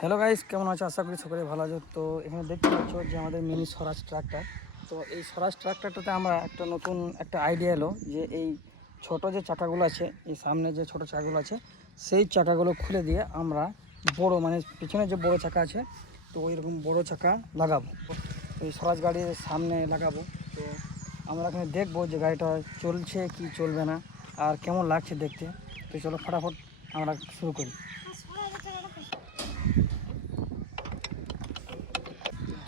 Hello guys, কেমন আছো? আশা করি সকলে ভালো আছো। তো এখানে দেখতে পাচ্ছ যে আমাদের মিনি স্বরাজ ট্রাক্টর। তো এই স্বরাজ ট্রাক্টরটাতে আমরা নতুন একটা আইডিয়া এলো যে এই ছোট যে চাকাগুলো আছে, এই সামনে যে ছোট চাকাগুলো আছে, সেই চাকাগুলো খুলে দিয়ে আমরা বড় মানে পিছনে যে বড় চাকা আছে, তো ওই রকম বড় চাকা লাগাবো। এই স্বরাজ গাড়ির সামনে লাগাবো। তো আমরা এখানে দেখবো যে গাড়িটা চলছে কি চলবে না, আর কেমন লাগছে দেখতে। তো চলো ফটাফট আমরা শুরু করি।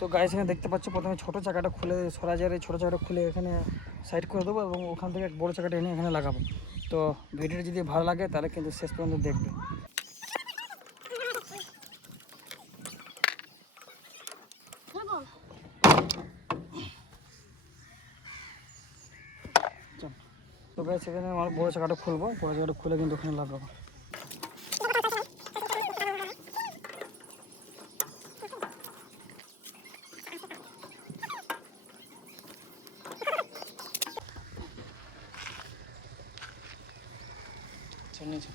তো গাড়ি এখানে দেখতে পাচ্ছ, প্রথমে ছোটো চাকাটা খুলে স্বরাজের এই ছোটো চাকাটা খুলে এখানে সাইড করে দেবো এবং ওখান থেকে বড়ো চাকাটা এনে এখানে লাগাবো। তো ভিডিওটা যদি ভালো লাগে তাহলে কিন্তু শেষ পর্যন্ত দেখবে। তো গাড়ি সেখানে আমার বড়ো চাকাটা খুলবো, বড়ো চাকাটা খুলে কিন্তু ওখানে লাগাবো। নিচে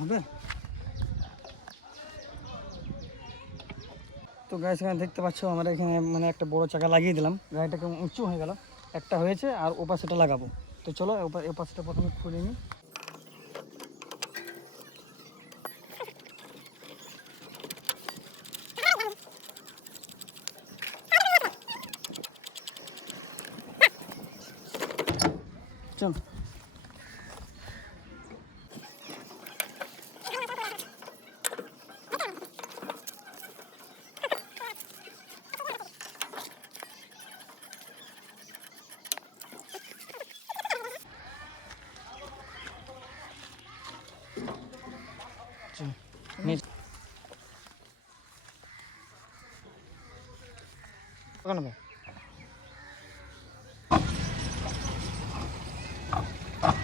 হবে। তো গাড়ি সেখানে দেখতে পাচ্ছ আমরা এখানে মানে একটা বড় চাকা লাগিয়ে দিলাম, গাড়িটাকে উঁচু হয়ে গেল, একটা হয়েছে আর ওপাশেটা লাগাবো। তো চলো ওপাশেটা প্রথমে খুলে নিই। চল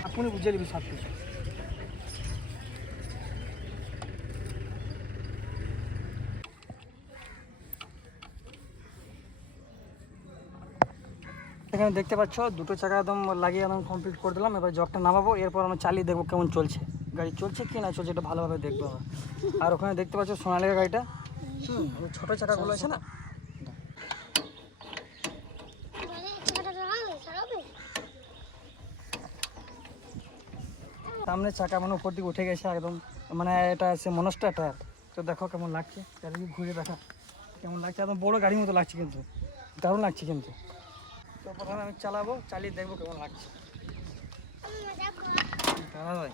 আপনি বুঝে নিবি সব কিছু। এখানে দেখতে পাচ্ছ দুটো চাকা একদম লাগিয়ে একদম কমপ্লিট করে দিলাম। এবার জগটা নামাবো, এরপর আমরা চালিয়ে দেখবো কেমন চলছে, গাড়ি চলছে কি না চলছে, এটা ভালোভাবে দেখবো আমরা। আর ওখানে দেখতে পাচ্ছ সোনালিকা গাড়িটা, ছোটো চাকাগুলো আছে না, সামনে চাকা মানে উপর দিকে উঠে গেছে একদম, মানে এটা আছে মনস্টার টায়ার। তো দেখো কেমন লাগছে, চারিদিকে ঘুরে দেখা কেমন লাগছে, একদম বড়ো গাড়ির মতো লাগছে, কিন্তু দারুণ লাগছে কিন্তু। তো প্রথমে আমি চালাবো, চালিয়ে দেখবো কেমন লাগছে। দাদা ভাই